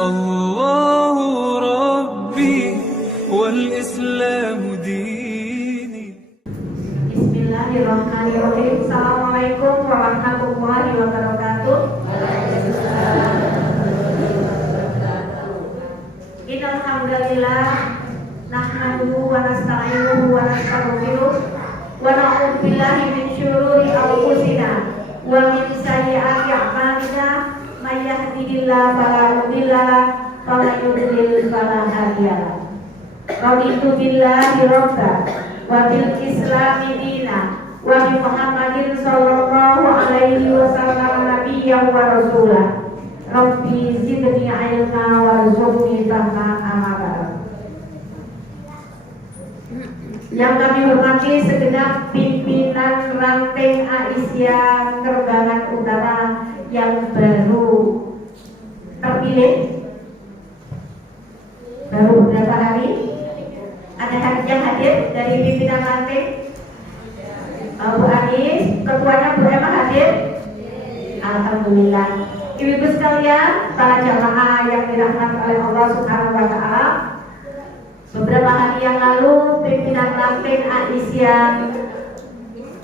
الله ربي والإسلام ديني. Bismillahirrahmanirrahim. Assalamualaikum warahmatullahi wabarakatuh. Innal hamdalillah nahmaduhu wa nasta'inuhu wa nastaghfiruh wa na'udzu billahi min syururi anfusina wa min sayyiati a'malina may yahdihillahu fala mudilla lahu wa may yudlil fala hadiya lahu. Raditu billahi rabban wa bil islami dinan wa bi Muhammadin sallallahu alaihi wasallam nabiyyan wa rasulah. Rabbi zidni ilma warzuqni fahma amma ba'd. Yang kami hormati segenap pimpinan ranting Aisyah Kerbangan Utara yang baru terpilih baru beberapa hari. Ada yang hadir dari pimpinan ranting. Bu Anis, ketuanya Bu Emma hadir. Alhamdulillah. Ibu-ibu sekalian, para jamaah yang dirahmati oleh Allah Subhanahu wa taala. Beberapa hari yang lalu pimpinan ranting Aisyah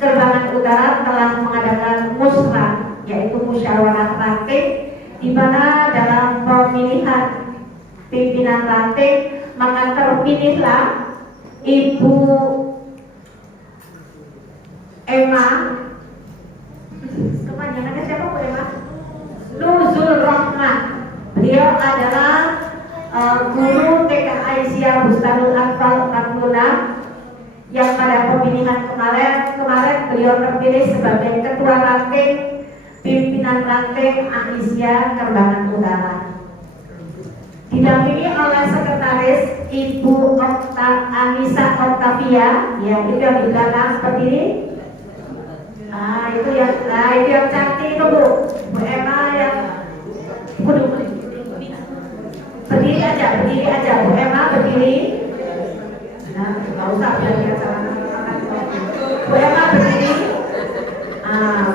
Kerbangan Utara telah mengadakan musrah, yaitu musyawarah ranting, di mana dalam pemilihan pimpinan ranting maka terpilihlah Ibu Emma. Kepanjangannya siapa Bu Emma? Nuzul Rahman. Beliau adalah guru TK Aisyah Bustanul Atfal 46 yang pada pemilihan kemarin beliau terpilih sebagai ketua ranting pimpinan ranting Aisyah Kerbangan Utara. Didampingi oleh sekretaris Ibu Anissa Octavia, ya itu yang di belakang seperti ini. Itu yang cantik itu Bu Emma yang berdiri aja Bu Emma berdiri. Nah, nggak usah belajar sama Bu Emma berdiri.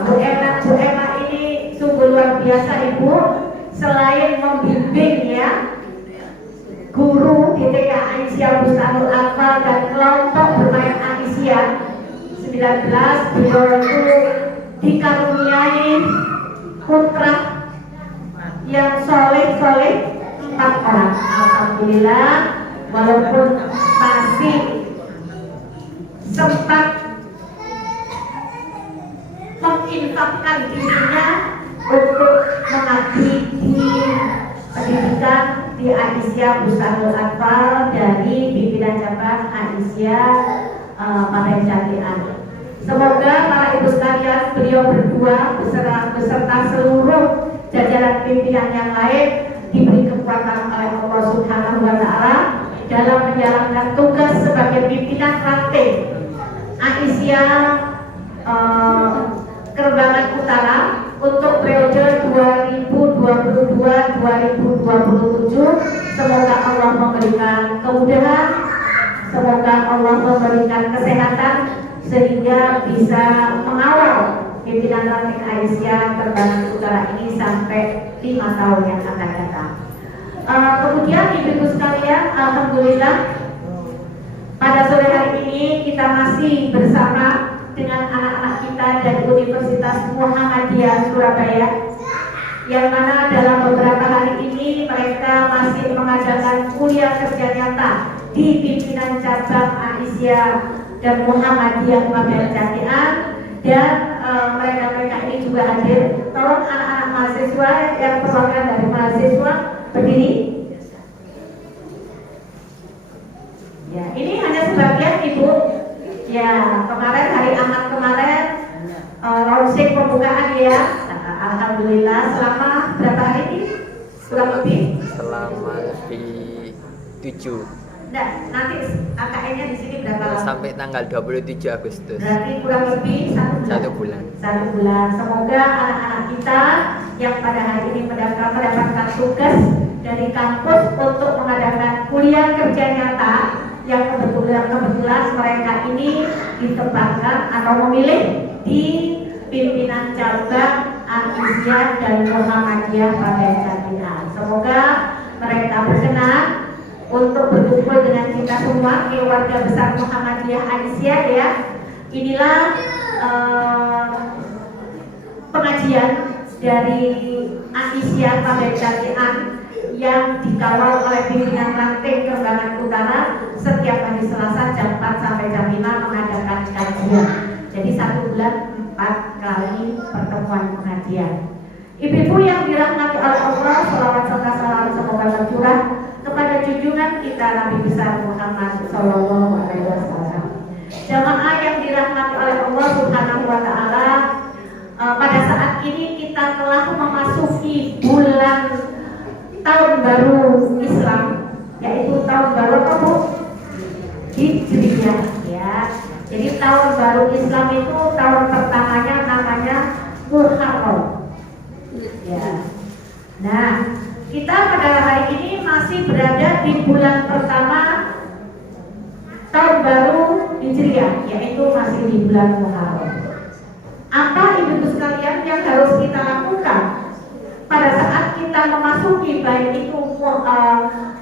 Bu Emma ini sungguh luar biasa Ibu. Selain membimbing ya guru di TK Aisyah Bustanul Atfal dan kelompok bermain Aisyah 19, beliau itu dikaruniai putra yang soleh 4 orang. Alhamdulillah, walaupun masih sempat menginfakkan dirinya untuk mengabdi di pendidikan di Aisyah Bustanul Atfal dari pimpinan cabang Aisyah Paten Jatian. Semoga para ibu sekalian, beliau berdua beserta seluruh jajaran pimpinan yang lain diberi kekuatan oleh Allah Subhanahu wa taala dalam menjalankan tugas sebagai pimpinan ranting Aisyah Kerbangan Utara untuk periode 2022-2027. Semoga Allah memberikan kemudahan, semoga Allah memberikan kesehatan sehingga bisa mengawal pimpinan ranting Aisyah Kerbangan Utara ini sampai 5 tahun yang akan datang. Kemudian ibu-ibu sekalian, alhamdulillah pada sore hari ini kita masih bersama dengan anak-anak kita dari Universitas Muhammadiyah Surabaya, yang mana dalam beberapa hari ini mereka masih mengadakan kuliah kerja nyata di pimpinan cabang Aisyah dan Muhammadiyah Paten Jatian, dan mereka ini juga hadir. Tolong anak-anak mahasiswa yang perwakilan dari mahasiswa berdiri. Ya, ini hanya sebagian Ibu. Ya, kemarin hari Ahad kemarin launching pembukaan ya. Alhamdulillah selama berapa hari ini? Kurang lebih? Selama lebih 7. Nah, nanti AKN-nya di sini berapa lama? Sampai tanggal 27 Agustus. Berarti kurang lebih 1 bulan. 1 bulan. Semoga anak-anak kita yang pada hari ini mendapatkan tugas dari kampus untuk mengadakan kuliah kerja nyata yang kebetulan mereka ini ditempatkan atau memilih di pimpinan cabang Aisyah dan Muhammadiyah Paten Jatian. Semoga mereka berkenan untuk berkumpul dengan kita semua keluarga besar Muhammadiyah Aisyah ya. Inilah pengajian dari Aisyah Pabekajian yang dikawal oleh pimpinan ranting Kembangan Utara setiap hari Selasa jam 4 sampai jam 5 mengadakan kajian. Jadi 1 bulan 4 kali pertemuan pengajian. Ibu-ibu yang dirahmati oleh Allah, salawat serta salam semoga tercurah kepada junjungan kita Nabi besar Muhammad Sallallahu Alaihi Wasallam. Jamaah yang dirahmati oleh Allah Subhanahu Wa Taala, pada saat ini kita telah memasuki bulan tahun baru Islam, yaitu tahun baru apa Bu? Hijriah ya. Jadi tahun baru Islam itu tahun pertamanya namanya Muharram. Ya. Nah, kita pada hari ini masih berada di bulan pertama tahun baru Hijriah, yaitu masih di bulan Muharram. Apa ibu-ibu sekalian yang harus kita lakukan pada saat kita memasuki baik itu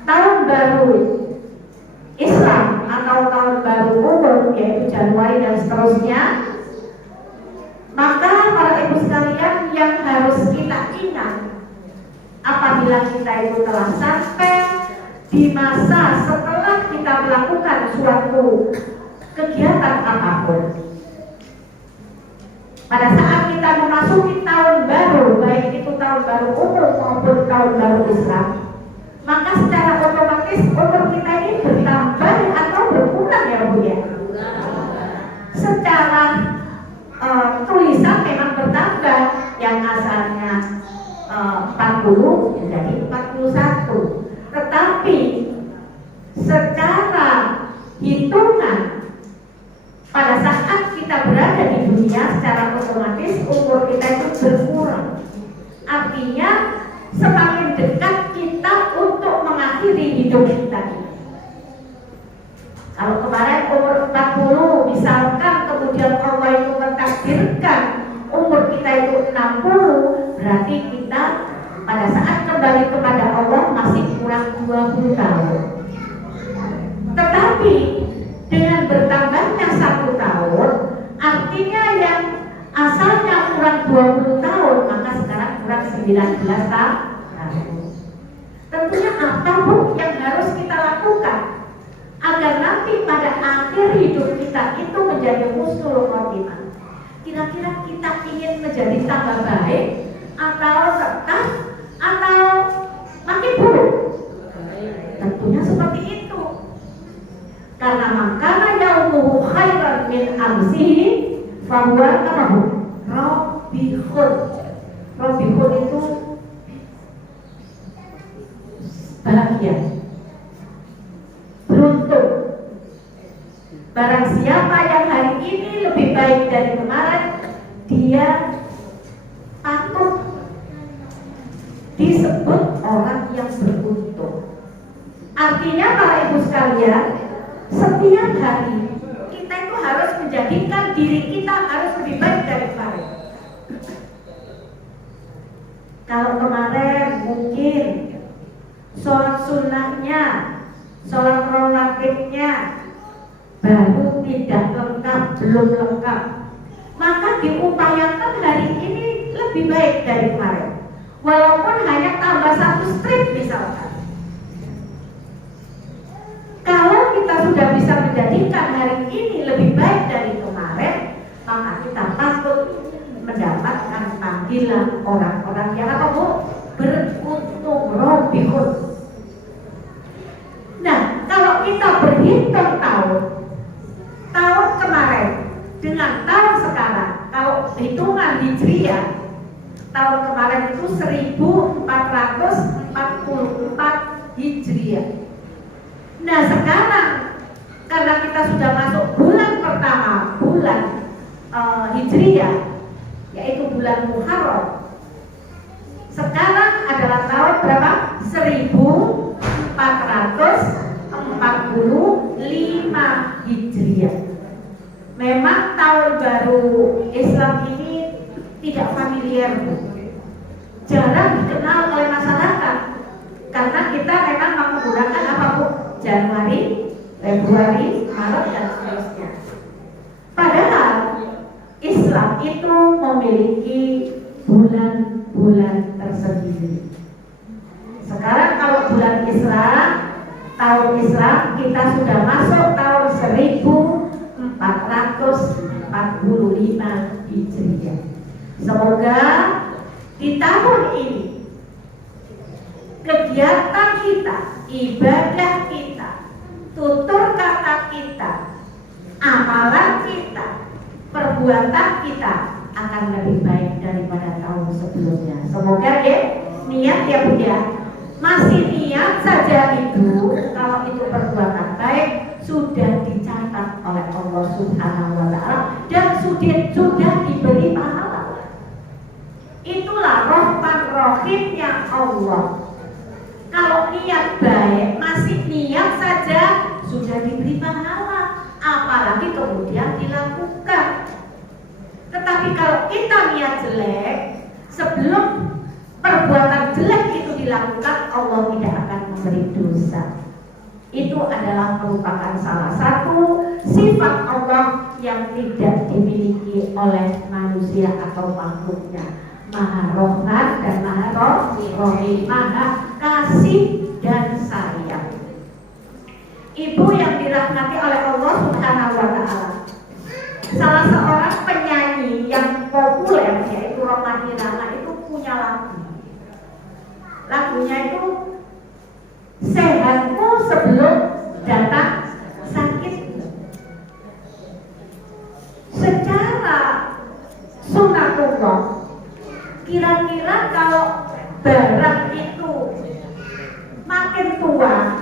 tahun baru Islam atau tahun baru umum yaitu Januari dan seterusnya? Maka para ibu sekalian yang harus kita ingat apabila kita itu telah sampai di masa setelah kita melakukan suatu kegiatan apapun, pada saat kita memasuki tahun baru, baik itu tahun baru umum maupun tahun baru Islam, maka secara otomatis umur kita ini bertambah atau berkurang ya Bu ya? Secara tulisan memang bertambah, yang asalnya 40 menjadi 41, tetapi secara hitungan pada saat kita berada di dunia secara otomatis umur kita itu berkurang. Artinya semakin dekat kita untuk mengakhiri hidup kita ini. Kalau kemarin umur 40 misalkan, kemudian Allah itu mentakdirkan umur kita itu 60, berarti kita pada saat kembali kepada Allah masih kurang 20 tahun. Tetapi dengan bertambahnya 1 tahun, artinya yang asalnya kurang 20 tahun, maka sekarang kurang 19 tahun. Tentunya apa Bu yang harus kita lakukan agar nanti pada akhir hidup kita itu menjadi husnul khotimah? Kira-kira kita ingin menjadi tambah baik atau tetap atau makin buruk? Tentunya seperti itu. Karena makana yaumuhu khairan min amsihi fahuwa kamahu Robihun. Robihun itu bahagia, beruntung. Barang siapa yang hari ini lebih baik dari kemarin, dia patut disebut orang yang beruntung. Artinya para ibu sekalian, setiap hari kita itu harus menjadikan diri kita harus lebih baik dari kemarin. Kalau kemarin mungkin sholat sunnahnya, sholat rawatibnya baru tidak lengkap, belum lengkap, maka diupayakan hari ini lebih baik dari kemarin, walaupun hanya tambah 1 strip misalkan. Kalau kita sudah bisa menjadikan hari ini lebih baik dari kemarin, maka kita patut mendapatkan panggilan orang-orang yang apa Bu? Beruntung, robihun. Nah, kalau kita berhitung tahun kemarin dengan tahun sekarang, kalau hitungan Hijriah, tahun kemarin itu 1444 Hijriah. Nah sekarang karena kita sudah masuk bulan pertama, bulan Hijriah, yaitu bulan Muharram. Sekarang adalah tahun berapa? 1445 Hijriah. Memang tahun baru Islam ini tidak familiar, jarang dikenal oleh masyarakat. Karena kita memang menggunakan apa Bu? Januari, Februari, Maret dan seterusnya. Padahal Islam itu memiliki bulan-bulan tersendiri. Sekarang kalau bulan Islam, tahun Islam kita sudah masuk tahun 1445 Hijriah. Semoga di tahun ini kegiatan kita, ibadah kita, tutur kata kita, amalan kita, perbuatan kita akan lebih baik daripada tahun sebelumnya. Semoga ya, niat ya Bu ya. Masih niat saja itu, kalau itu perbuatan baik sudah dicatat oleh Allah Subhanahu wa taala dan sudah diberi pahala. Itulah rahman rahimnya Allah. Kalau niat baik, masih niat saja sudah diberi pahala, apalagi kemudian dilakukan. Tetapi kalau kita niat jelek, sebelum perbuatan jelek itu dilakukan, Allah tidak akan memberi dosa. Itu adalah merupakan salah satu sifat Allah yang tidak dimiliki oleh manusia atau makhluknya. Maha Rahman dan Maha Rahim, Maha kasih dan sayang. Ibu yang dirahmati oleh Allah Subhanahu wa taala, salah seorang penyanyi yang populer yaitu Roma Irama itu punya lagu. Lagunya itu sehatmu sebelum datang sakit. Secara sunatullah, kira-kira kalau barang itu makin tua,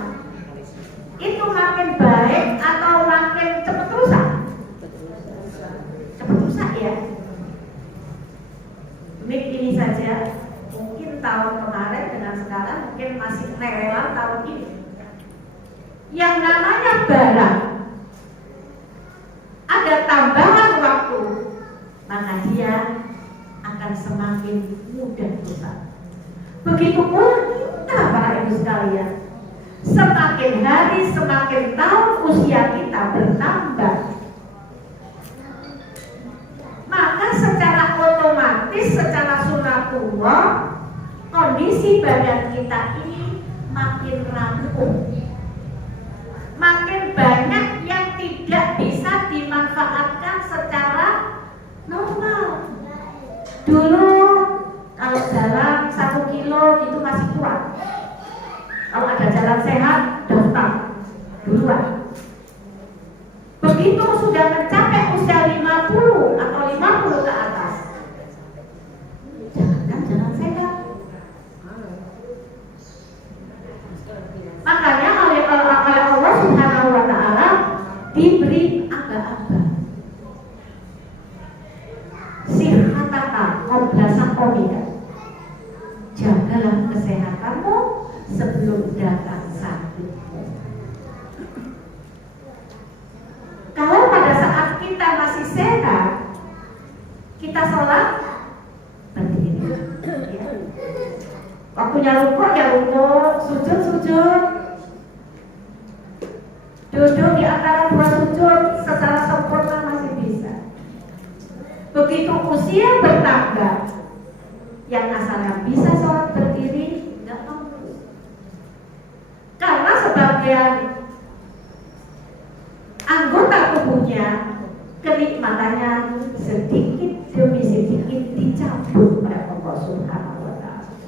itu makin baik atau makin cepat rusak? Cepat rusak ya. Mik ini saja, mungkin tahun kemarin dengan sekarang mungkin masih relevan tahun ini. Yang namanya barang, ada tambahan waktu, maka dia akan semakin mudah rusak. Begitupun kita para ibu sekalian, semakin hari semakin tahun usia kita bertambah, maka secara otomatis, secara sunatullah, kondisi badan kita ini makin rapuh, makin banyak yang tidak bisa dimanfaatkan secara normal. Dulu kalau jalan 1 kilo gitu masih kuat. Kalau ada jalan sehat, daftar duluan. Begitu sudah mencapai usia 50 atau 50 ke atas, jangankan jalan sehat. Makanya oleh Allah Subhanahu wa taala diberi aba-aba. Sihataka qabla saqamika. Jagalah kesehatanmu sebelum datang sakitmu. Kalau pada saat kita masih sehat, kita sholat berdiri. Ya. Waktunya rukuk ya rukuk, sujud. Duduk di antara dua sujud secara sempurna masih bisa. Begitu usia bertambah, yang asalnya bisa sholat berdiri nggak mau. Karena sebagian anggota tubuhnya kenikmatannya sedikit demi sedikit dicabut oleh Allah Subhanahu wa taala.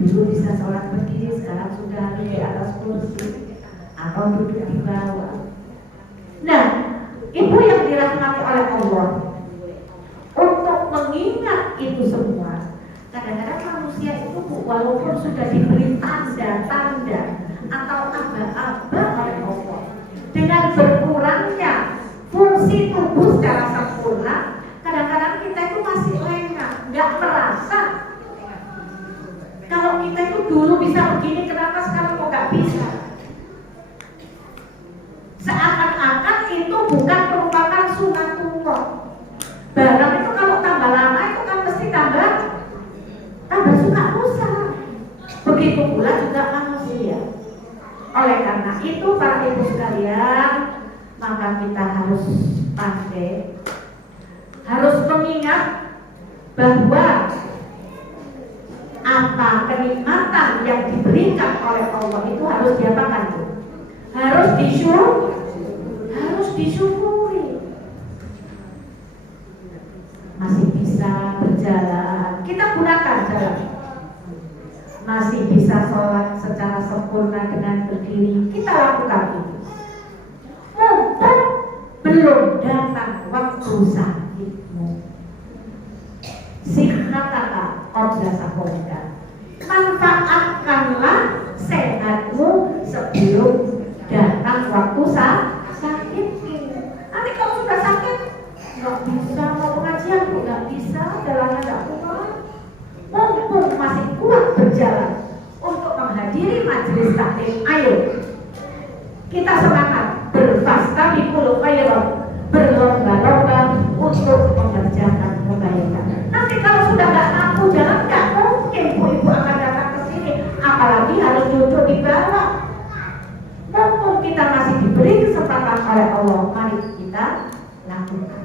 Dulu bisa sholat berdiri, sekarang sudah di atas kursi atau duduk di bawah. Nah, ibu yang dirahmati oleh Allah, untuk mengingat itu semua, kadang-kadang manusia itu walaupun sudah diberi tanda-tanda atau aba-aba oleh Allah, dengan berkurangnya fungsi tubuh secara sempurna, kadang-kadang kita itu masih lengah, nggak merasa. Kalau kita itu dulu bisa begini, kenapa sekarang kok nggak bisa? Seakan-akan itu bukan merupakan sunatullah. Barang itu kalau tambah lama itu kan mesti tambah suka rusak. Begitu pula juga itu para ibu sekalian, maka kita harus pandai, harus mengingat bahwa apa kenikmatan yang diberikan oleh Allah itu harus diapakan, Bu? Harus disyukuri. Masih bisa berjalan, kita gunakan jalan. Masih bisa sholat secara sempurna dengan berdiri, kita lakukan itu. Mumpung belum datang waktu sakitmu, sihataka qabla saqamika, manfaatkanlah sehatmu sebelum datang waktu sakitmu. Nanti kalau sudah sakit, nggak bisa mau pengajian, nggak bisa, jalannya nggak kuat. Mumpung masih kuat berjalan untuk menghadiri majelis taklim, ayo kita semangat berfastabiqul khairat, berlomba-lomba untuk mengerjakan kebaikan. Nanti kalau sudah nggak mampu jalan, nggak mungkin ibu-ibu akan datang ke sini, apalagi harus duduk di bawah. Mumpung kita masih diberi kesempatan oleh Allah, mari kita lakukan.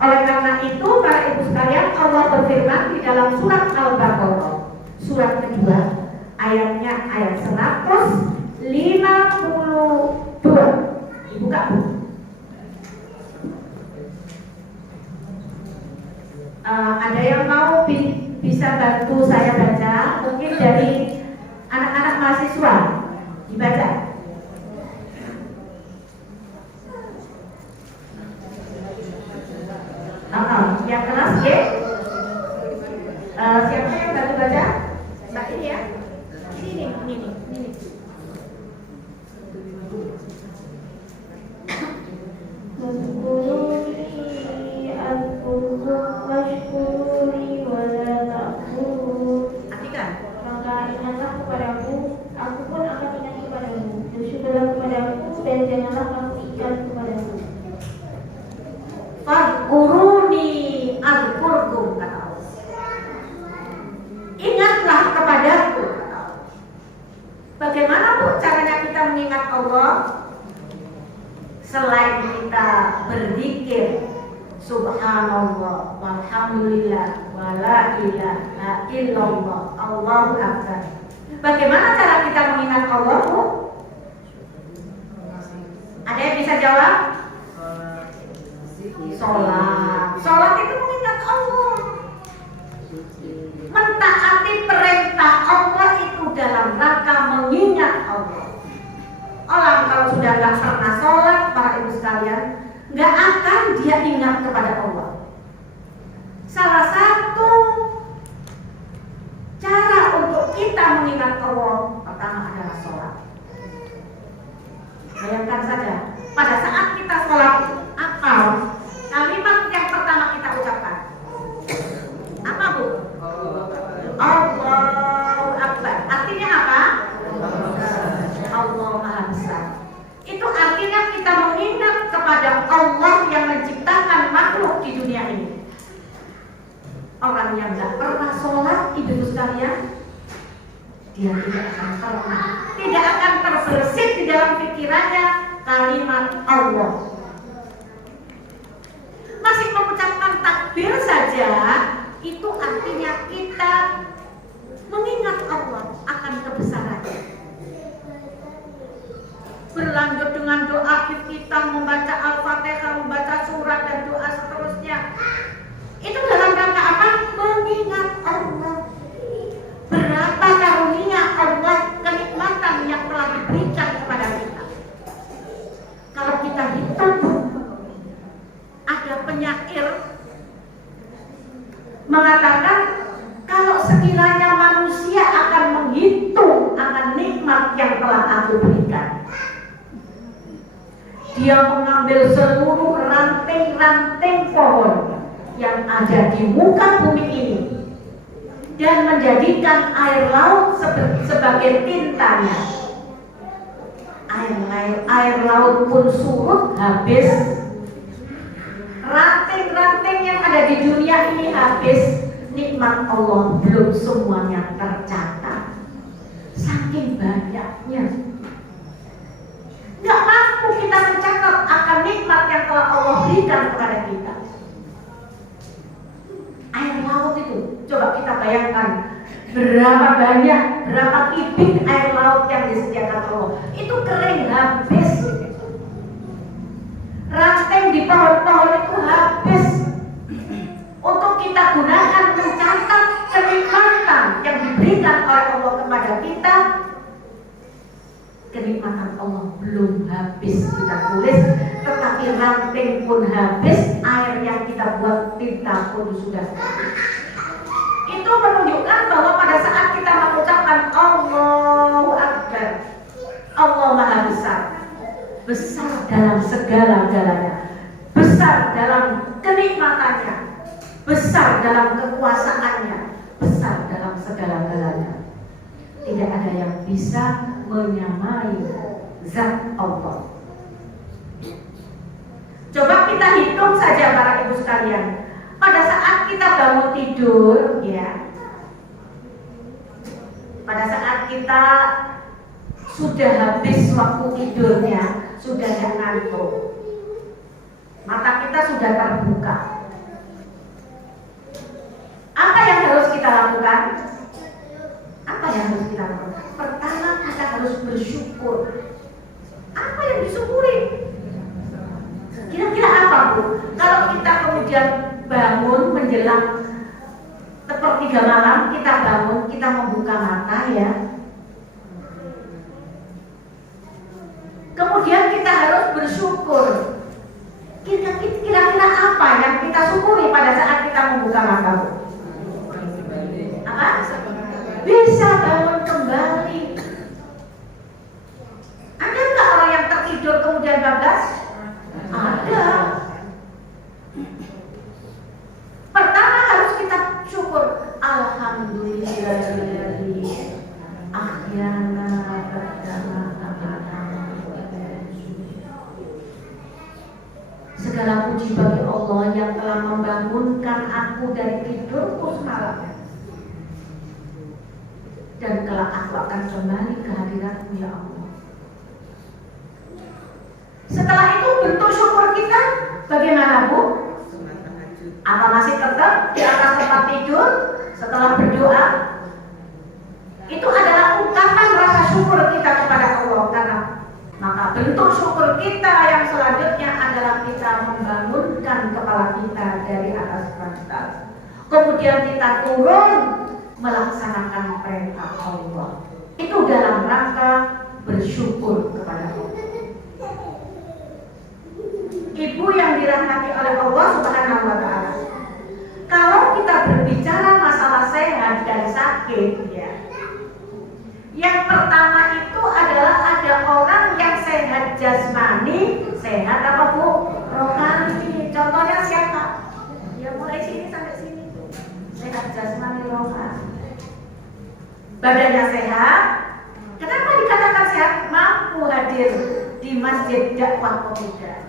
Oleh karena itu, para ibu sekalian, Allah berfirman di dalam surat Al-Baqarah, surat kedua, ayatnya ayat 152. Dibuka, Bu. Ada yang mau bisa bantu saya baca? Mungkin dari anak-anak mahasiswa dibaca. Yang kelas ya? Siapa yang bantu baca? Mbak ini ya? Ini. Artikan. Maka ingatlah kepadaku, aku pun akan ingat kepadamu. Bersyukurlah kepadaku dan janganlah kamu ingat kepadaku. Fadkuruni adkurkum, kata Allah. Ingatlah kepadaku. Bagaimana Bu caranya kita mengingat Allah? Selain kita berzikir subhanallah walhamdulillah wala ilaha illallah Allahu akbar. Bagaimana cara kita mengingat Allah, Bu? Ada yang bisa jawab? Sholat itu mengingat Allah, mentaati perintah Allah itu dalam rangka mengingat Allah. Orang kalau sudah nggak pernah sholat, para ibu sekalian, nggak akan dia ingat kepada Allah. Salah satu cara untuk kita mengingat Allah pertama adalah sholat. Bayangkan saja, pada saat kita sholat, apa kalimat yang pertama kita ucapkan? Apa, Bu? Allahu Akbar. Artinya apa? Allah Maha Besar. Itu artinya kita mengingat kepada Allah yang menciptakan makhluk di dunia ini. Orang yang tidak pernah sholat, ibu sekalian, dia tidak akan terbersit di dalam pikirannya kalimat Allah. Masih mengucapkan takbir saja, itu artinya kita mengingat Allah akan kebesarannya. Berlanjut dengan doa kita membaca Al-Fatihah, membaca surat dan doa seterusnya. Itu dalam rangka apa? Mengingat Allah. Berapa karunia Allah, kenikmatan yang telah diberikan kepada kita. Kalau kita hitung, ada penyair mengatakan kalau sekiranya manusia akan menghitung akan nikmat yang telah aku berikan, dia mengambil seluruh ranting-ranting pohon yang ada di muka bumi ini dan menjadikan air laut sebagai tintanya. Air laut pun surut habis. Ranting-ranting yang ada di dunia ini habis, nikmat Allah belum semuanya tercatat. Saking banyaknya banyak, berapa kubik air laut yang disediakan Allah. Itu kering habis. Ranting di pohon-pohon itu habis untuk kita gunakan mencatat kenikmatan yang diberikan oleh Allah kepada kita. Kenikmatan Allah belum habis kita tulis, tetapi ranting pun habis, air yang kita buat tinta pun sudah habis. Itu menunjukkan bahwa pada saat kita mengucapkan Allahu Akbar, Allah Maha Besar, besar dalam segala-galanya, besar dalam kenikmatannya, besar dalam kekuasaannya, besar dalam segala-galanya. Tidak ada yang bisa menyamai zat Allah. Coba kita hitung saja para ibu sekalian. Pada saat kita bangun tidur, ya, pada saat kita sudah habis waktu tidurnya, sudah tidak ngantuk, mata kita sudah terbuka. Apa yang harus kita lakukan? Apa yang harus kita lakukan? Pertama, kita harus bersyukur. Apa yang disyukuri? Kira-kira apa, Bu? Kalau kita kemudian bangun menjelang sepertiga malam, kita bangun, kita membuka mata, ya. Kemudian kita harus bersyukur. Kira-kira apa yang kita syukuri pada saat kita membuka mata, Bu? Apa? Bisa bangun kembali. Ada nggak orang yang tertidur kemudian bablas? Ada. Pertama harus kita syukur. Alhamdulillahilladzi ahyana ba'dama amatana. Segala puji bagi Allah yang telah membangunkan aku dari tidurku semalam, dan kelak aku akan kembali ke hadirat-Mu, ya Allah. Setelah itu bentuk syukur kita bagaimana, Bu? Apa masih tetap di atas tempat tidur setelah berdoa? Itu adalah ungkapan rasa syukur kita kepada Allah. Karena maka bentuk syukur kita yang selanjutnya adalah kita membangunkan kepala kita dari atas bantal. Kemudian kita turun melaksanakan perintah Allah. Itu dalam rangka bersyukur kepada Allah. Ibu yang dirahmati oleh Allah Subhanahu wa Ta'ala, kalau kita berbicara masalah sehat dan sakit, ya, yang pertama itu adalah ada orang yang sehat jasmani, sehat apa, Bu? Rohani. Contohnya siapa? Ya mulai sini sampai sini tuh. Sehat jasmani, rohani. Badannya sehat. Kenapa dikatakan sehat? Mampu hadir di masjid dakwah pemuda.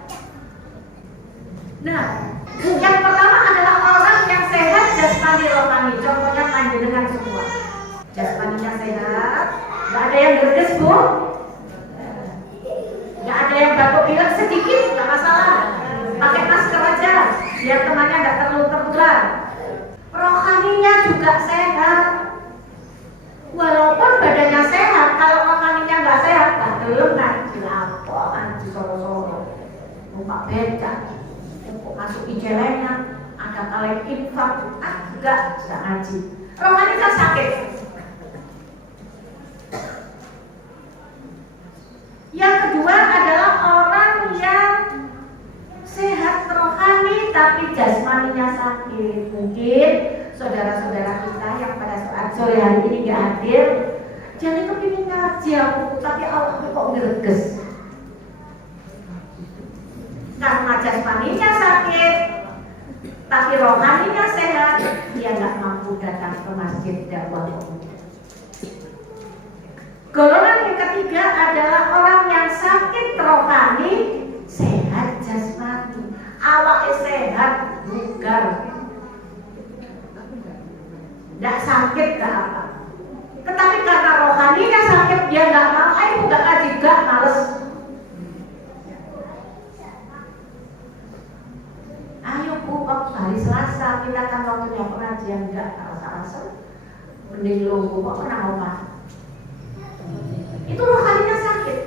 Nah, yang pertama adalah orang yang sehat jasmani rohani. Contohnya panjenengan semua. Jasmaninya sehat, nggak ada yang gerges, Bu, nggak ada yang batuk pilek sedikit, nggak masalah. Pakai masker aja, biar temannya nggak tertular. Rohaninya juga sehat. Walaupun badannya sehat, kalau rohaninya nggak sehat, belum ngaji lapor, ngaji solo-solo, muka becak, masuk ijelengan, ada kalian infak, enggak ngaji. Rohani kan sakit. Yang kedua adalah orang yang sehat rohani tapi jasmaninya sakit. Mungkin saudara-saudara kita yang pada saat sore hari ini nggak hadir, jadi kepingin ngaji aku, tapi Allah kok ngereges. Karena jasmaninya sakit, tapi rohaninya sehat, dia nggak mampu datang ke masjid dakwah. Golongan yang ketiga adalah orang yang sakit rohani, sehat jasmani, awalnya sehat, bugar, nggak sakit, nggak apa. Tetapi karena rohaninya sakit, dia nggak mau, ayo nggak ngaji, nggak males. Ayo Bu, waktu hari Selasa kita kan waktunya pengajian, nggak rasa-rasa. mending lungguh kok pernah obat. Itu rohaninya sakit.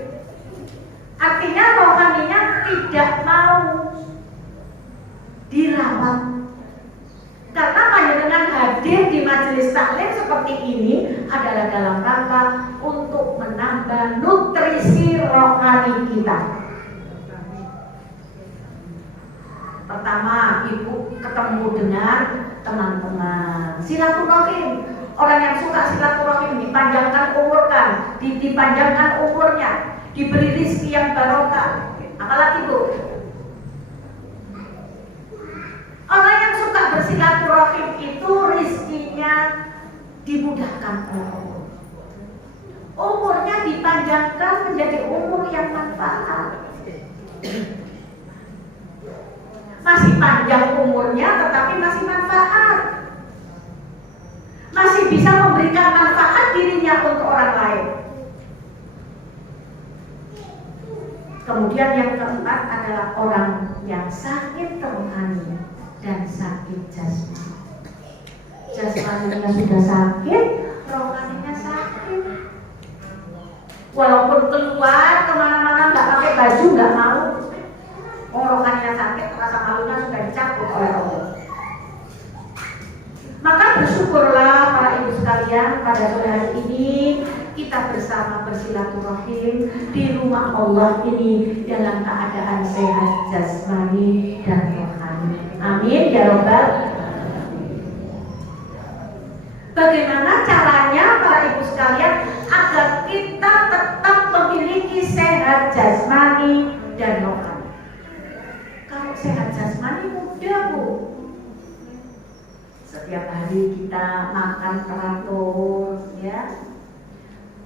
Artinya rohaninya tidak mau dirawat. Karena panjenengan hadir di majelis taklim seperti ini adalah dalam rangka untuk menambah nutrisi rohani kita. Pertama, ibu ketemu dengan teman-teman, silaturahim. Orang yang suka silaturahim dipanjangkan umurnya, diberi rezeki yang barokah. Apalagi bu, orang yang suka bersilaturahim itu rezekinya dimudahkan oleh Allah. Umurnya dipanjangkan menjadi umur yang manfaat. Masih panjang umurnya tetapi masih manfaat. Masih bisa memberikan manfaat dirinya untuk orang lain. Kemudian yang keempat adalah orang yang sakit rohani dan sakit jasmani. Jasmaninya sudah sakit, rohaninya sakit. Walaupun keluar kemana-mana nggak pakai baju nggak mau, rohaninya sakit, rasa malunya sudah dicabut oleh Allah. Maka bersyukurlah para ibu sekalian pada sore hari ini kita bersama bersilaturahim di rumah Allah ini dalam keadaan sehat jasmani dan rohani. Amin ya robbal. Bagaimana caranya para ibu sekalian agar kita tetap memiliki sehat jasmani dan rohani? Kalau sehat jasmani mudah bu. Setiap hari kita makan teratur, ya,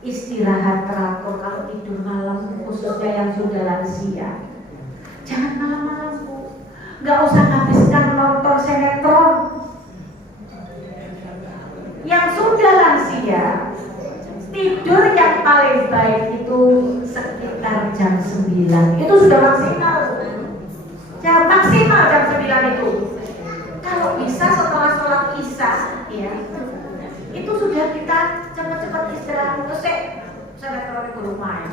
istirahat teratur. Kalau tidur malam, khususnya yang sudah lansia, jangan malam-malam bu. Nggak usah habiskan nonton sinetron. Yang sudah lansia, tidur yang paling baik itu sekitar jam 9. Itu sudah maksimal. Maksimal jam 9 itu. Kalau bisa setelah sholat isya, ya, itu sudah kita cepat-cepat istirahat. Saya terlalu ke rumah ya.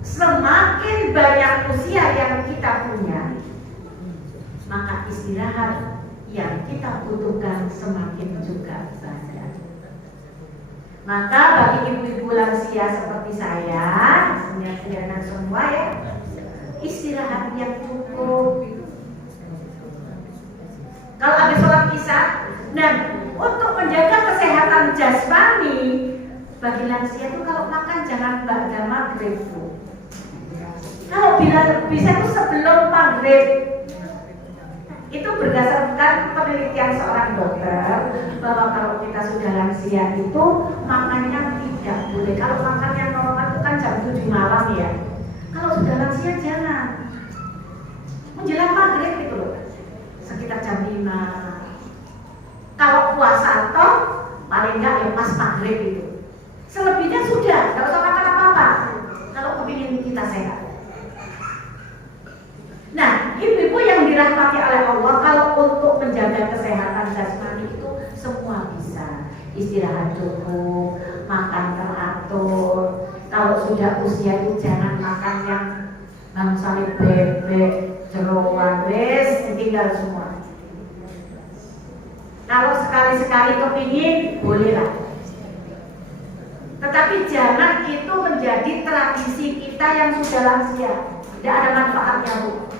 Semakin banyak usia yang kita punya, maka istirahat yang kita butuhkan semakin juga banyak. Maka bagi ibu-ibu lansia seperti saya, senior-senior semua ya, istirahat yang cukup. Kalau habis sholat isya, dan untuk menjaga kesehatan jasmani bagi lansia itu kalau makan jangan ba'da maghrib. Kalau bisa itu sebelum maghrib. Itu berdasarkan penelitian seorang dokter bahwa kalau kita sudah lansia itu makannya tidak boleh. Kalau makannya normal itu kan jam 7 malam ya. Kalau sudah lansia jangan. Menjelang maghrib itu loh, sekitar jam 5. Kalau puasa toh paling enggak ya pas maghrib itu. Selebihnya sudah, nggak usah makan apa-apa. Kalau kepingin kita sehat. Nah, ibu-ibu yang dirahmati oleh Allah, kalau untuk menjaga kesehatan jasmani itu semua bisa. Istirahat cukup, makan teratur. Kalau sudah usia itu jangan makan yang misalnya bebek, jeroan, tinggal semua. Kalau sekali-sekali kepingin, bolehlah. Tetapi jangan itu menjadi tradisi kita yang sudah lansia. Tidak ada manfaatnya bu.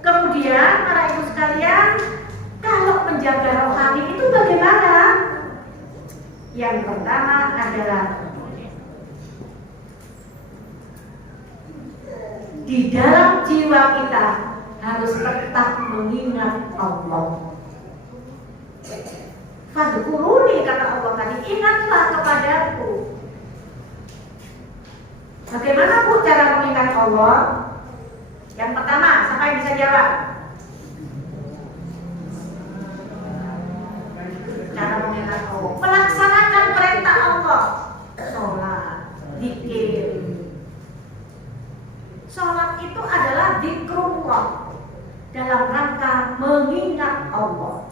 Kemudian para ibu sekalian, kalau menjaga rohani itu bagaimana? Yang pertama adalah di dalam jiwa kita harus tetap mengingat Allah. Fadhkuruni kata Allah tadi, ingatlah kepadaku. Bagaimana bu cara mengingat Allah? Yang pertama, siapa yang bisa jawab? Cara mengingat Allah, melaksanakan perintah Allah. Sholat, zikir. Sholat itu adalah zikrullah. Allah.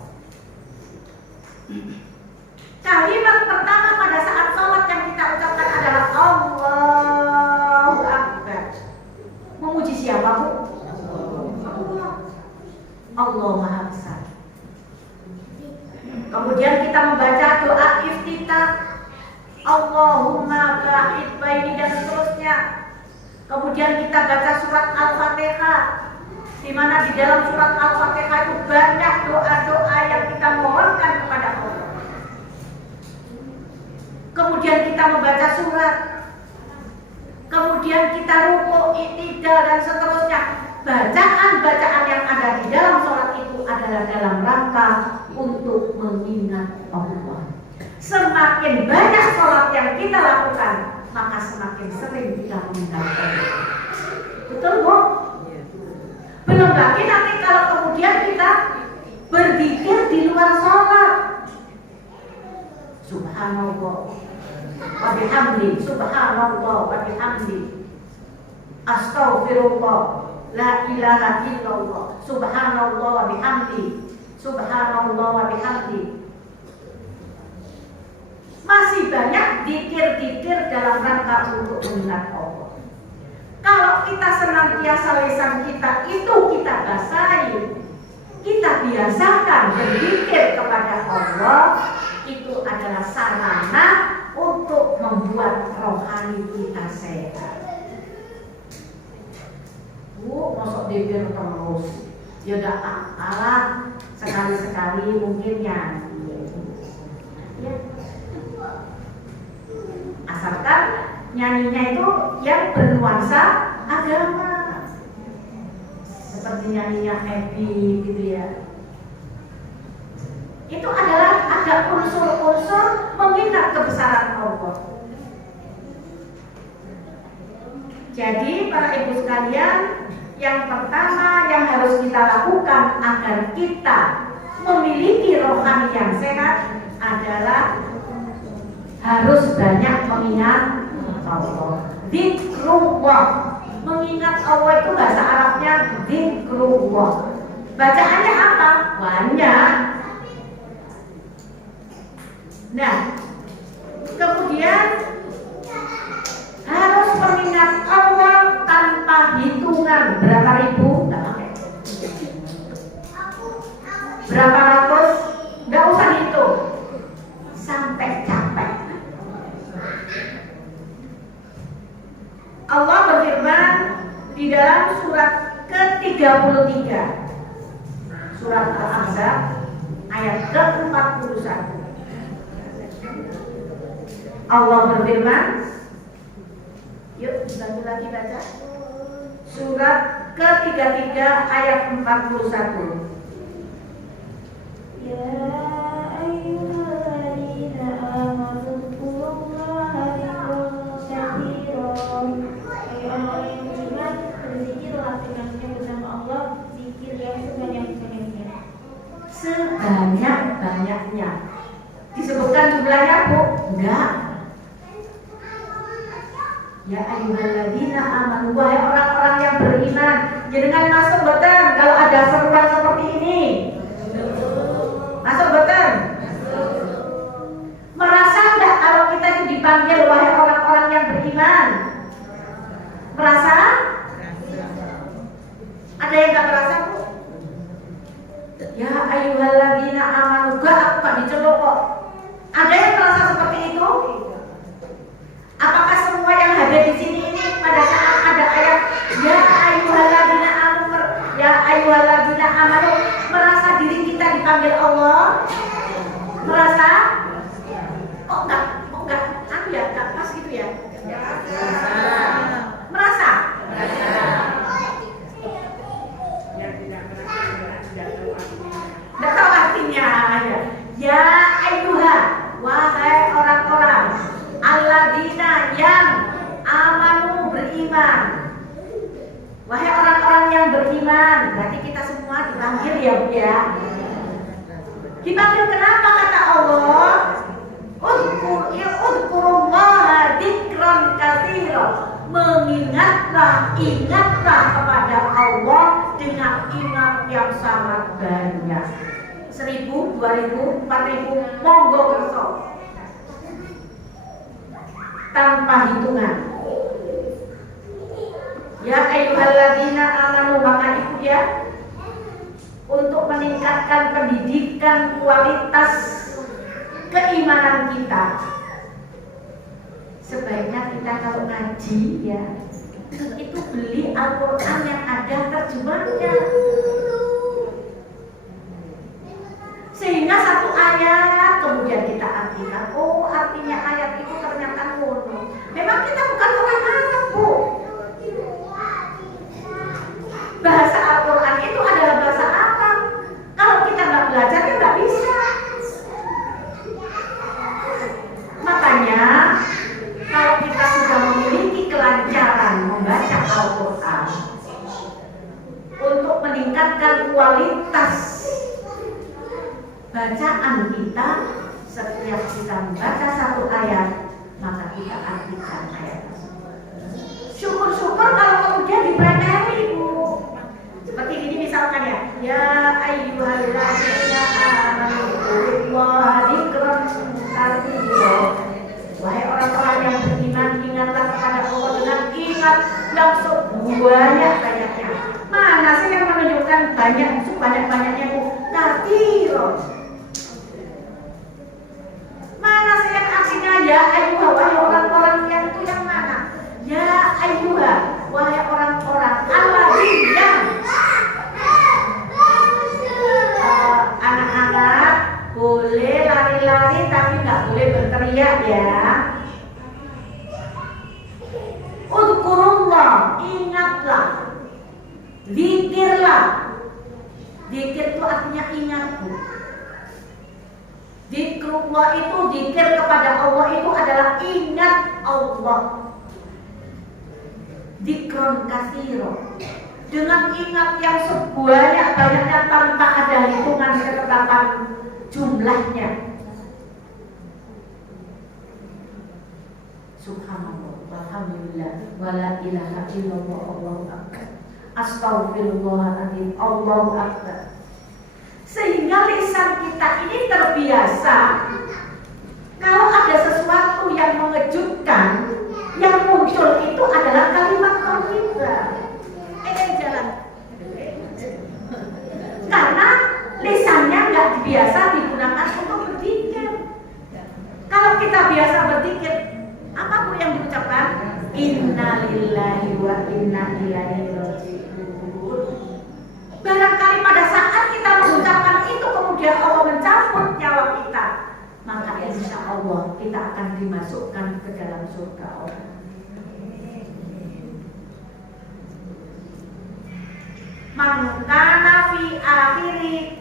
Kalimat pertama pada saat sholat yang kita ucapkan adalah Allahu Akbar. Memuji siapa, Bu? Allah Maha Besar. Kemudian kita membaca doa iftitah, Allahumma ba'id baini, dan seterusnya. Kemudian kita baca surat Al-Fatihah, di mana di dalam surat Al-Fatihah itu banyak doa-doa yang kita mohonkan kepada Allah. Kemudian kita membaca surat, kemudian kita rukuk, i'tidal, dan seterusnya. Bacaan-bacaan yang ada di dalam sholat itu adalah dalam rangka untuk mengingat Allah. Semakin banyak sholat yang kita lakukan, maka semakin sering kita mengingat Allah. Betul, Bu? Belum lagi nanti kalau kemudian kita berzikir di luar sholat. Subhanallah wa bihamdi, subhanallah wa bihamdi, astaghfirullah, la ilaha illallah, subhanallah wa bihamdi, subhanallah wa bihamdi. Masih banyak zikir-zikir dalam rangka untuk mengingat Allah. Kalau kita senantiasa lisan kita itu kita basahi, kita biasakan berzikir kepada Allah, itu adalah sarana untuk membuat rohani kita sehat. Bu, masuk zikir terus, ya gak apa-apa, sekali-sekali mungkin nyanyi. Ya. Asalkan nyanyinya itu yang bernuansa agama, seperti nyanyinya Ebi gitu ya. Itu adalah ada unsur-unsur mengingat kebesaran Allah. Jadi para ibu sekalian, yang pertama yang harus kita lakukan agar kita memiliki rohani yang sehat adalah harus banyak mengingat Allah. Zikrullah. Mengingat Allah itu bahasa Arabnya zikrullah. Bacaannya apa? Banyak. Nah, kemudian harus mengingat Allah tanpa hitungan. Berapa ribu? Nggak pakai. Berapa ratus? Nggak usah hitung. Sampai capek. Allah berfirman di dalam surat ke-33, surat Al-Ahzab ayat ke-41. Allah berfirman, yuk dibantu lagi baca. Surat ke-33 ayat 41. Ya ayyuhalladzina amanu dzkurullaha dzikran katsiran. Orang yang beriman, berzikirlah dengan menyebut Allah, zikir yang sebanyak-banyaknya. Sebanyak-banyaknya. Disebutkan jumlahnya, Bu? Enggak. Ya ayyuhalladzina amanu, wahai orang-orang yang beriman, jenengan masuk betul kalau ada seruan seperti ini. Masuk betul? Merasa enggak kalau kita itu dipanggil wahai orang-orang yang beriman? Merasa? Ada yang enggak merasa, Bu? Ya ayyuhalladzina amanu, enggak diceluk kok. Ada yang merasa seperti itu? Apakah semua yang hadir di sini ini pada saat ada ayat ya ayyuhalladzina amanu, ya ayyuhalladzina amanu, merasa diri kita dipanggil Allah? Merasa? Kok enggak aku ya, enggak pas gitu ya? Merasa? Enggak tahu artinya ya. Ya ayyuha, wahai orang-orang alladzina yang amanu, beriman. Wahai orang-orang yang beriman, berarti kita semua dipanggil ya, Bu ya. Dipanggil kenapa kata Allah? Udkurullaha dzikran katsiran. Mengingatlah, ingatlah kepada Allah dengan ingat yang sangat banyak. 1000, 2000, 4000, monggo kerso. Tanpa hitungan. Ya ayyuhalladzina amanu, maka itu ya, untuk meningkatkan pendidikan kualitas keimanan kita, sebaiknya kita kalau ngaji ya itu beli Al-Quran yang ada terjemahnya, sehingga satu ayat kemudian kita artikan, oh artinya ayat itu ternyata ngono. Memang kita bukan orang Arab, Bu. Bahasa Al-Quran itu adalah bahasa Arab. Kalau kita nggak belajar ya nggak bisa. Makanya kalau kita sudah memiliki kelancaran membaca Al-Quran, untuk meningkatkan kualitas bacaan kita, setiap kita membaca satu ayat, maka kita artikan ayat tersebut. Syukur-syukur kalau kemudian dipelajari, Bu. Seperti ini misalkan ya, ya ayyuhalladzina amanu dzkurullaha dzikran katsira. Wahai orang-orang yang beriman, ingatlah kepada Allah dengan ingat yang sebanyak-banyaknya. Mana sih yang menunjukkan banyak, sebanyak-banyaknya, Bu? Katsira. Mana sih yang artinya ya ayyuha, wahai orang-orang yang itu yang mana? Ya ayyuha, wahai orang-orang alladzina. Anak-anak boleh lari-lari tapi nggak boleh berteriak ya. Udhkurullah, ingatlah, zikirlah. Zikir itu artinya ingat, Bu. Zikrullah itu, zikir kepada Allah itu adalah ingat Allah. Zikron katsira, dengan ingat yang sebanyak-banyaknya tanpa ada hitungan ketetapan jumlahnya. Subhanallah, walhamdulillah, wala ilaha illallah, Allahu akbar, astaghfirullahaladzim, Allahu akbar. Sehingga lisan kita ini terbiasa kalau ada sesuatu yang mengejutkan, yang muncul itu adalah kalimat thayyibah. Jalan. Karena lisannya nggak biasa digunakan untuk berzikir. Kalau kita biasa berzikir, apa Bu yang diucapkan? Innalillahi wa inna ilaihi raji'un. Barangkali pada saat kita mengucapkan itu kemudian Allah mencabut nyawa kita, maka insya Allah kita akan dimasukkan ke dalam surga Allah. Man kana fi akhiri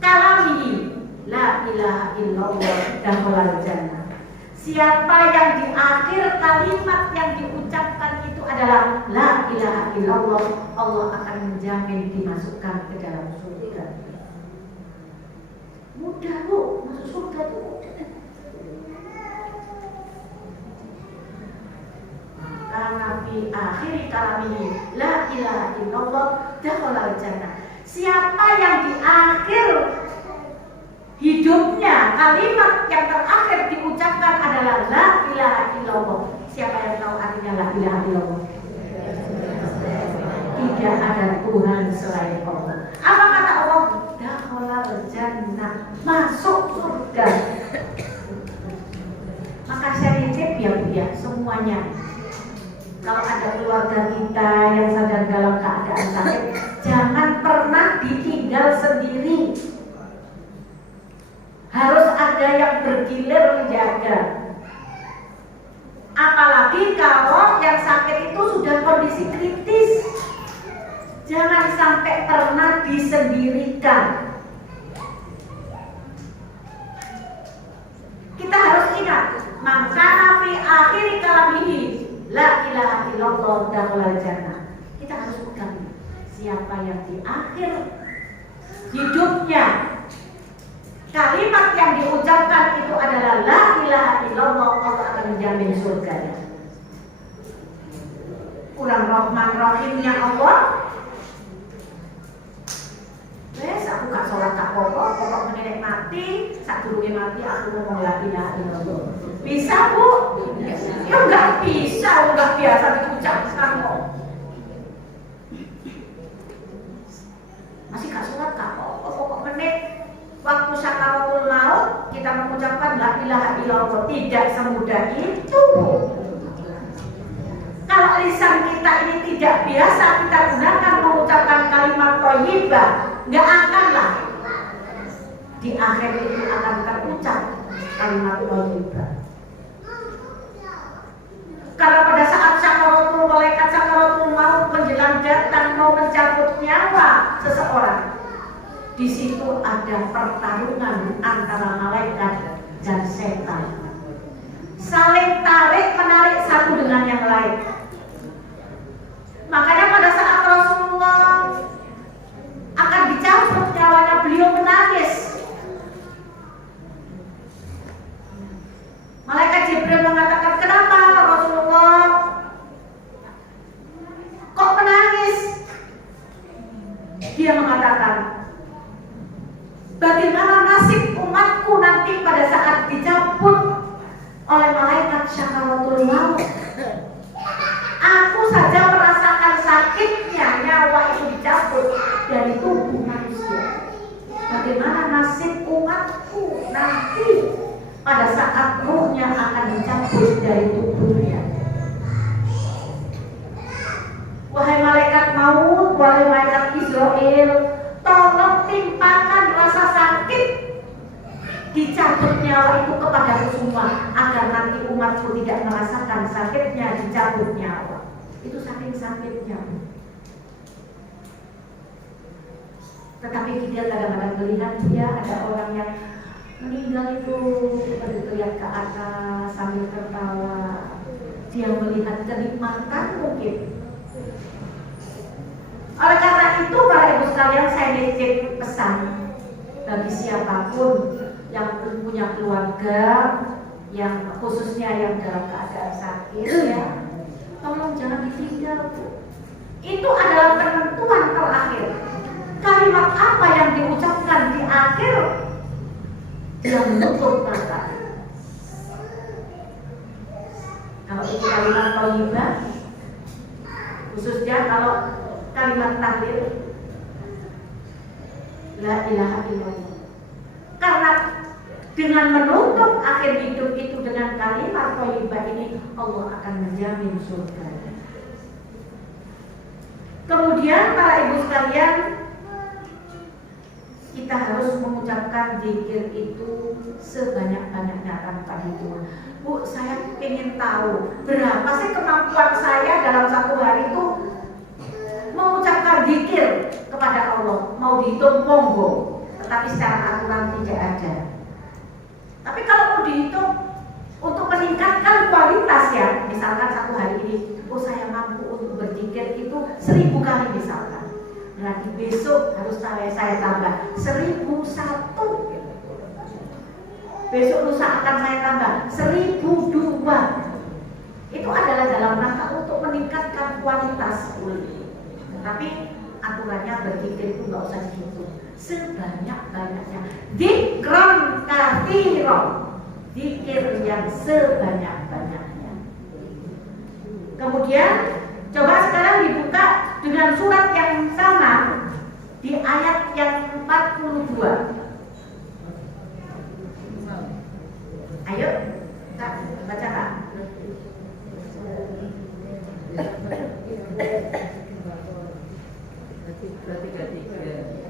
kalamihi la ilaha illallah dakhalal jannah. Siapa yang di akhir kalimat yang diucapkan itu adalah la ilaha illallah, Allah akan menjamin dimasukkan ke dalam surga. Mudah, Bu, masuk surga itu mudah. Karena fi akhiri kalamihi la ilaha illallah dakhalal jannah. Siapa yang di akhir hidupnya kalimat yang terakhir diucapkan adalah la ilaha illallah. Siapa yang tahu artinya la ilaha illallah? Tidak ada Tuhan selain Allah. Apa kata Allah? Dakhalal jannah, masuk surga. Maka saya titip ya Bu ya, semuanya. Kalau ada keluarga kita yang sedang dalam keadaan sakit, jangan pernah ditinggal sendiri. Harus ada yang bergilir menjaga. Apalagi kalau yang sakit itu sudah kondisi kritis. Jangan sampai pernah disendirikan. Kita harus ingat, maka fi akhir kalamihi la ilaha illallah dakhalal jannah. Kita harus pegang siapa yang di akhir hidupnya kalimat yang diucapkan itu adalah la ilaha illallah, Allah akan menjamin surganya. Kurang rahman rahimnya Allah. Wes aku gak sholat gak apa-apa, mati, sadurunge mati aku ngomong la ilaha illallah. Bisa Bu? Ya enggak bisa, enggak biasa diucapkan kok. Masih gak sholat kak? Pokok menit waktu sakaratul maut kita mengucapkan la ilaha illallah, tidak semudah itu. Kalau lisan kita ini tidak biasa kita gunakan mengucapkan kalimat thayyibah, nggak akanlah di akhir itu akan terucap kalimat thayyibah. Karena pada saat malaikat sakaratul maut menjelang datang mau mencabut nyawa seseorang, di situ ada pertarungan antara malaikat dan setan, saling tarik menarik satu dengan yang lain. Makanya pada saat Rasulullah akan dicabut nyawanya, beliau menangis. Malaikat Jibril mengatakan, kenapa Rasulullah kok menangis? Dia mengatakan, bagaimana nasib umatku nanti pada saat dicabut oleh malaikat syakaratul maut? Aku saja merasakan sakitnya nyawa itu dicabut dari tubuh manusia. Bagaimana nasib umatku nanti pada saat ruhnya akan dicabut dari tubuhnya? Wahai malaikat maut, wahai malaikat Israel, tolong timpakan rasa sakit dicabut nyawa itu kepada semua, agar nanti umatku tidak merasakan sakitnya dicabut nyawa. Itu saking sakitnya. Tetapi dia kadang-kadang melihat dia ada orang yang meninggal itu berteriak ke atas sambil tertawa. Dia melihat kenikmatan mungkin. Oleh karena itu para ibu sekalian, saya nitip pesan bagi siapapun yang punya keluarga, yang khususnya yang dalam keadaan sakit, ya, tolong jangan ditinggal. Itu adalah penentuan terakhir. Kalimat apa yang diucapkan di akhir yang menutup mata. Kalau itu kalimat thayyibah, khususnya kalau kalimat tahlil la ilaha illallah. Karena dengan menutup akhir hidup itu dengan kalimat thayyibah ini, Allah akan menjamin surga. Kemudian para ibu sekalian, kita harus mengucapkan zikir itu sebanyak-banyaknya tanpa hitungan. Bu, saya ingin tahu berapa sih kemampuan saya dalam satu hari itu mengucapkan zikir kepada Allah. Mau dihitung monggo, tetapi secara aturan tidak ada. Tapi kalau mau dihitung untuk meningkatkan kualitas, ya, misalkan satu hari ini, oh saya mampu untuk berzikir itu 1000 kali misalkan. Berarti besok harus saya tambah 1001. Besok lusa akan saya tambah 1002. Itu adalah dalam rangka untuk meningkatkan kualitas. Tapi aturannya berzikir itu nggak usah dihitung, sebanyak-banyaknya. Dzikran katsiran, zikir yang sebanyak-banyaknya. Kemudian coba sekarang dibuka dengan surat yang sama di ayat yang 42. Ayo, kita baca Kak.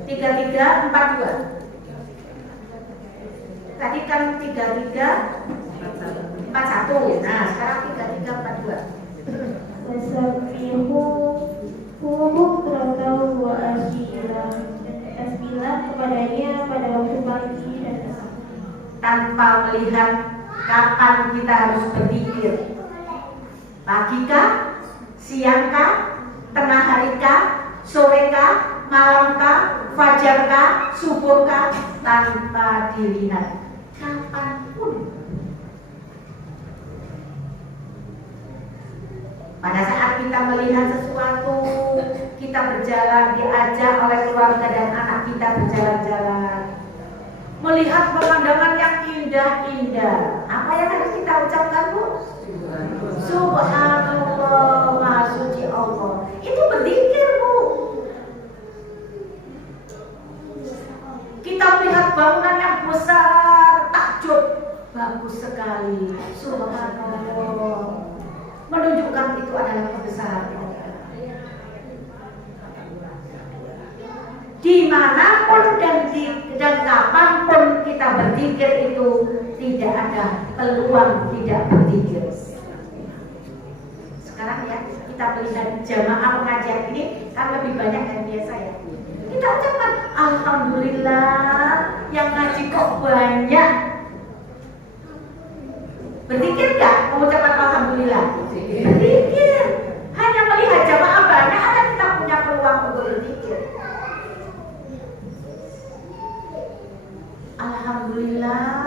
3342. Tadi kan 3341. Nah, sekarang 3342. Wasabbihu bukratan wa asila. Tasbihlah kepadanya pada waktu pagi dan malam, tanpa melihat kapan kita harus berzikir. Pagi kah? Siang kah? Tengah hari kah? Sore kah? Malam kah? Fajar kah? Subuh kah? Tanpa dilihat kapanpun. Pada saat kita melihat sesuatu, kita berjalan, diajak oleh keluarga dan anak kita berjalan-jalan, melihat pemandangan yang indah-indah. Apa yang harus kita ucapkan, Bu? Subhanallah, Maha Suci Allah. Itu berzikir, Bu. Kita melihat bangunan yang besar, takjub, bagus sekali. Subhanallah. Menunjukkan itu adalah kebesaran Allah. Dimanapun dan kapanpun kita berzikir itu tidak ada peluang tidak berzikir. Sekarang ya kita melihat jamaah pengajian ini kan lebih banyak dari biasa ya. Kita ucapkan alhamdulillah yang ngaji kok banyak. Berzikir nggak mengucapkan alhamdulillah? Berzikir. Hanya melihat jamaah banyak ada kita punya peluang untuk berzikir. Alhamdulillah,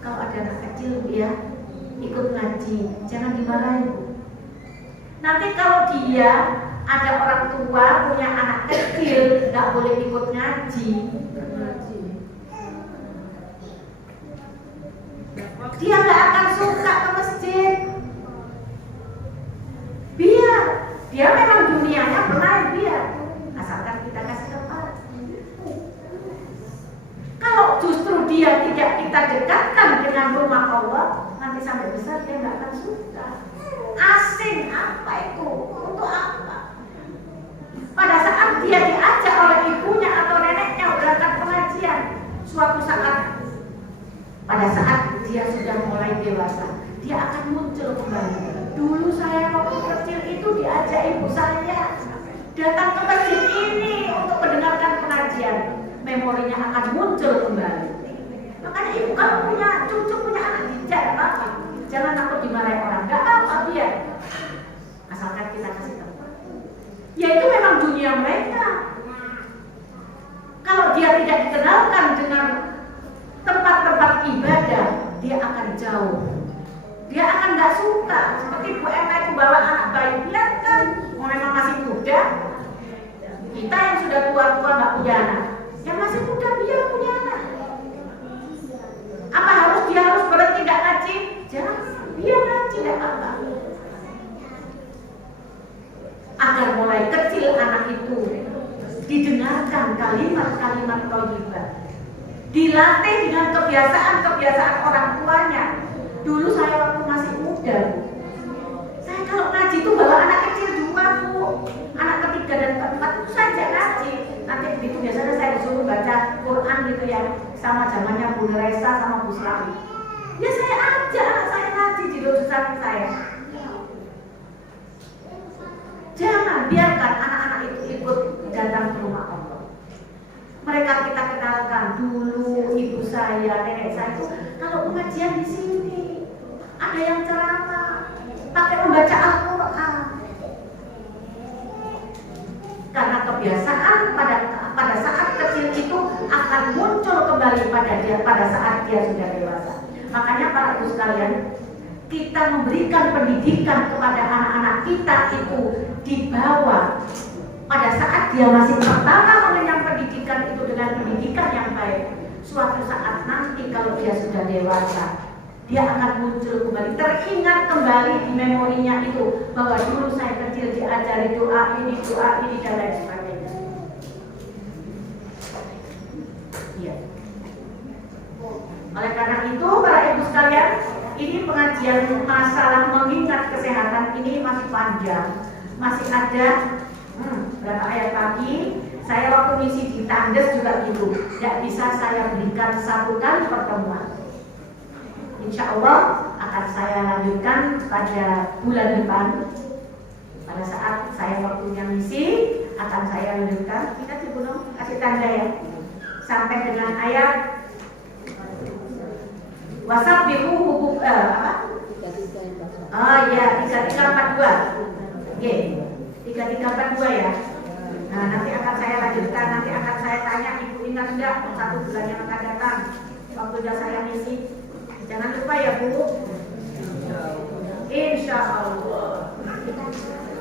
kalau ada anak kecil ya ikut ngaji, jangan dimarahin. Nanti kalau dia ada orang tua punya anak kecil nggak boleh ikut ngaji, dia nggak akan suka ke masjid. Biar dia memang dunianya bermain biar, asalkan kita kasih tempat. Kalau justru dia tidak kita dekatkan dengan rumah Allah, nanti sampai besar dia nggak akan suka. Asing apa itu? Untuk apa? Pada saat dia diajak oleh ibunya atau neneknya berangkat pengajian, suatu saat, pada saat dia sudah mulai dewasa, dia akan muncul kembali. Dulu saya waktu kecil itu diajak ibu saya datang ke masjid ini untuk mendengarkan pengajian. Memorinya akan muncul kembali. Makanya ibu kalau punya cucu, punya anak dijak apa? Jangan takut dimarahi orang, nggak apa-apa biar. Asalkan kita kasih tempat. Ya itu memang dunia mereka. Kalau dia tidak dikenalkan dengan tempat-tempat ibadah, dia akan jauh. Dia akan nggak suka. Seperti Bu Emma itu bawa anak bayi, biarkan. Memang masih muda. Kita yang sudah tua-tua nggak punya anak. Yang masih muda biar punya anak. Apa dia harus berhenti tidak ngaji? Jangan, biar ngaji tidak apa. Agar mulai kecil anak itu didengarkan kalimat-kalimat thayyibah. Dilatih dengan kebiasaan-kebiasaan orang tuanya. Dulu saya waktu masih muda, saya kalau ngaji itu bawa anak kecil dua, Bu. Anak ketiga dan keempat itu saja ngaji. Nanti begitu biasanya saya disuruh baca Quran gitu ya, sama zamannya Bu Neresa sama Bu Slawi. Ya saya ajak anak saya ngaji di lulusan saya. Jangan biarkan anak-anak itu ikut datang ke rumah Allah. Mereka kita kenalkan dulu ibu saya, nenek saya itu kalau pengajian di sini ada yang ceramah, pakai membaca Al-Quran. Karena kebiasaan pada saat kecil itu akan muncul kembali pada saat dia sudah dewasa. Makanya para ibu sekalian, kita memberikan pendidikan kepada anak-anak kita itu dibawa pada saat dia masih pertama mengenyam pendidikan itu dengan pendidikan yang baik. Suatu saat nanti kalau dia sudah dewasa, dia akan muncul kembali, teringat kembali di memorinya itu bahwa dulu saya kecil diajari doa ini dan lain sebagainya. Iya. Oleh karena itu para ibu sekalian, ini pengajian masalah mengingat kesehatan ini masih panjang, masih ada berapa ayat lagi. Saya waktu misi di Tandes juga gitu, tidak bisa saya berikan satu kali pertemuan. Insya Allah akan saya lanjutkan pada bulan depan. Pada saat saya waktunya misi akan saya lanjutkan. Kita dibunuh kasih tanda ya, sampai dengan ayat wasabbihu hubub apa? Oh ya 3342. Oke, 3342 ya. Nah nanti akan saya lanjutkan, nanti akan saya tanya ibu ingat enggak 1 bulan yang akan datang waktu sudah saya misi. Jangan lupa ya Bu. Insya Allah.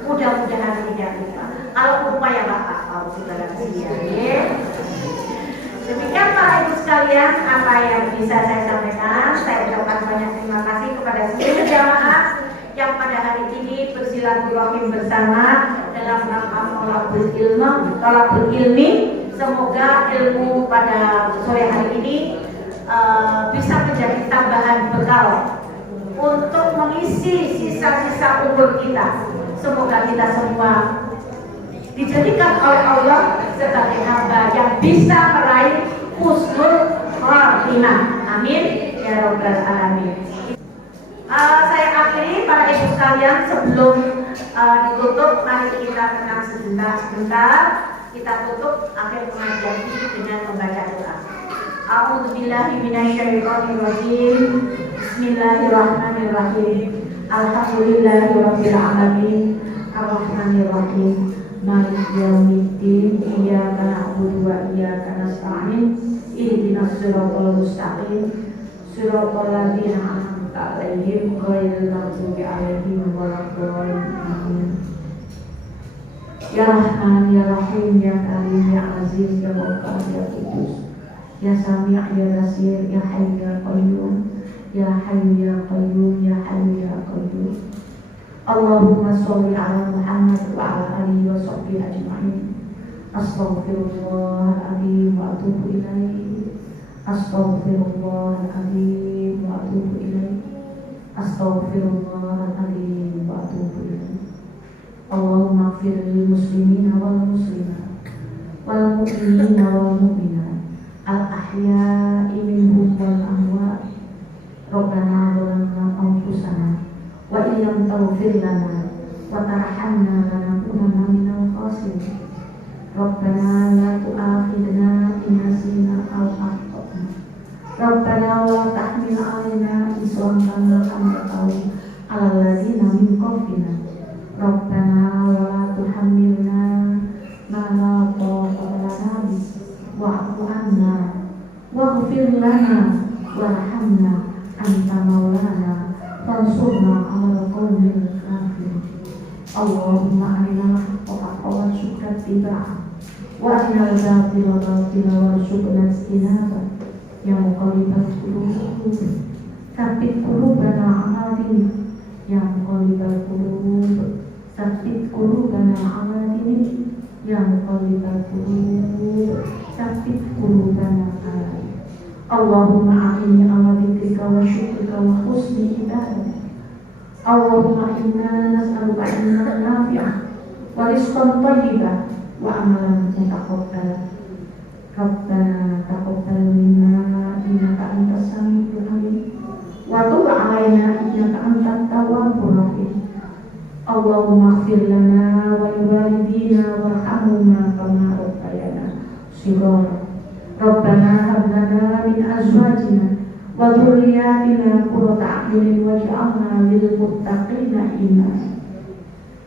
Mudah-mudahan tidak lupa. Kalau lupa ya Bapak, kalau sudah lansia. Demikian para ibu sekalian. sekalian, apa yang bisa saya sampaikan, saya ucapkan banyak terima kasih kepada seluruh jamaah yang pada hari ini bersilaturahim bersama dalam rangka thalabul ilmi. Semoga ilmu pada sore hari ini bisa menjadi tambahan bekal untuk mengisi sisa-sisa umur kita. Semoga kita semua dijadikan oleh Allah sebagai hamba yang bisa meraih husnul khatimah. Amin ya rabbal alamin. Saya akhiri para ibu sekalian, sebelum ditutup, mari kita tenang sebentar. Kita tutup akhir pengajian ini dengan membaca doa. A'udzubillahi minasyaitonirrajim. Bismillahirrahmanirrahim. Alhamdulillahirabbil alamin. Arrahmanirrahim. Maliki yaumiddin. Iyyaka na'budu wa iyyaka nasta'in. Ihdinas siratal mustaqim. Siratal ladzina an'amta 'alaihim ghairil maghdubi 'alaihim waladdallin. Amin. Ya Rahman, Ya Rahim, Ya Karim, Ya Aziz, Ya Ghafar, Ya Qudus, Ya Sami', Ya Basir, Ya Hayy, Ya Qayyum, Ya Hayy, Ya Qayyum, Ya Hayy, Ya Qayyum. Allahumma sholli ala Muhammad wa ala alihi wa sahbihi ajma'in. Astaghfirullahaladzim wa atubu ilaih. Astaghfirullahaladzim wa atubu ilaih. Astaghfirullahaladzim wa atubu ilaih. Allahumma ighfir lil muslimina wal muslimat wal mu'minina wal mu'minat al ahya'i minhum wal amwat. Rabbana zalamna anfusana wa illam taghfir lana wa tarhamna lanakunanna minal khasirin. Rabbana la tu'akhidna in nasina aw akhtana. Rabbana wa la tahmil 'alaina isran kama hamaltahu 'alal ladzina min qablina. Rabbana wa la tuhammilna ma la taqata lana bihi wa'fu 'anna waghfir lana warhamna anta maulana fansurna 'alal qaumil kafirin. Allahumma arinal haqqa haqqan warzuqna ittiba'ah wa arinal batila batilan warzuqna ijtinabah. Ya muqallibal qulub tsabbit qulubana 'ala dinik. Ya muqallibal qulub tsabbit qulubana 'ala dinik. Ya muqallibal qulub tsabbit qulubana 'ala dinik. Allahumma a'inni 'ala dzikrika wa syukrika wa husni ibadatik. Allahumma inna nas'aluka ilman nafi'an wa rizqan thayyiban wa amalan mutaqabbalan. Rabbana taqabbal minna innaka antas samiul 'alim wa tub 'alaina innaka antat tawwabur rahim. Allahumma ighfir lana wa liwalidina warhamhuma kama rabbayana shighara. Rabbana hab lana min azwajina wa dhurriyyatina qurrata a'yunin waj'alna lil muttaqina imama.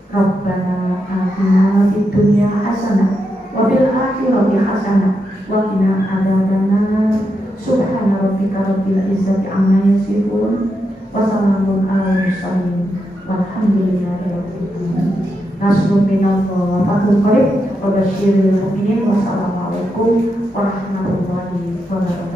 Rabbana atina fid dunya hasanah wa fil akhirati hasanah wa qina adzabannar. Subhana rabbika rabbil izzati amma yasifun wa salamun alal mursalin walhamdulillahi rabbil alamin. Nasrun minallah wa fathun qarib wa basyiril mu'minin. Wassalamualaikum warahmatullahi wabarakatuh.